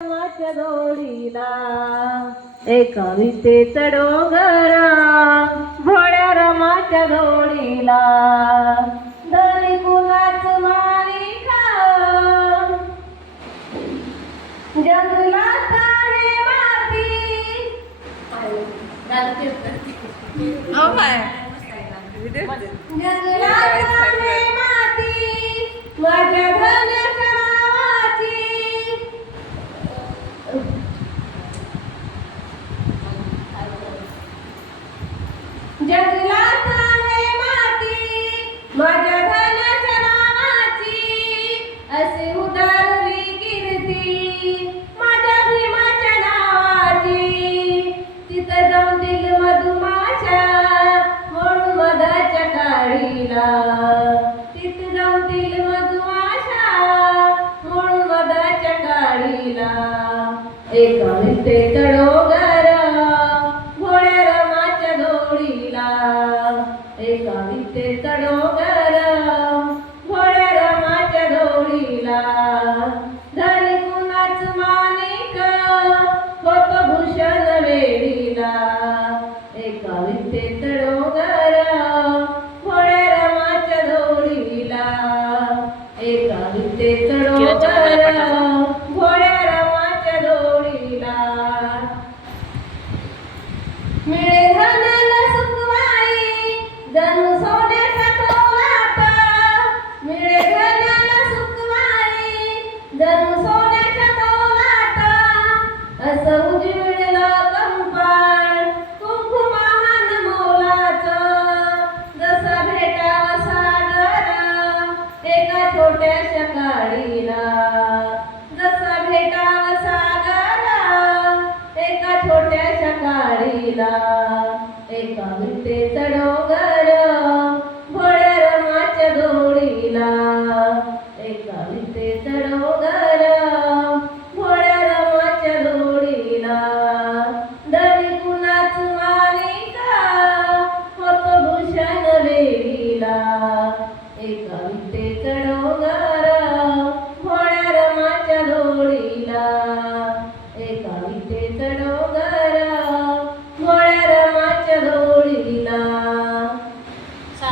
माझ्या डोळीला एका विटेचा डोंगरा भोळ्या रमाच्या डोळीला धनी कुणाच मालिका जंगलात आहे माती जंगलात आहे माती माझ्या धन्याच्या नावाची जंगलात आहे माती माझ्या धनाच्या नावाची असे उदारली कीर्ती माझ्या भीमाच्या नावाची तिथं जाऊन दिल मधुमाशा म्हणून मधाच्या काळीला तिथं जाऊन दिल मधुमाशा म्हणून मधाच्या काळीला एका विटेचा डोंगर भोळ्या रमाच्या डोळीला एका विटेचा डोंगर भोळ्या रमाच्या डोळीला धनी कुणाच माणिक होत भूषण वेडीला एका विटेचा डोंगर भोळ्या रमाच्या डोळीला एका विटेचा डोंगर भोळ्या रमाच्या डोळीला मिळे धनाला सुखवाई जणू सोन्याचा तोलात मिळे धनाला सुखवाई जणू सोन्याच्या तोलात असं उजळलं कंपाळ कुंकुमाहान मोलाचं जसा भेटावा सागर एका छोट्याशा काळीला जसा भेटावा सागर एका छोट्याशा काळीला एका विटेचा डोंगर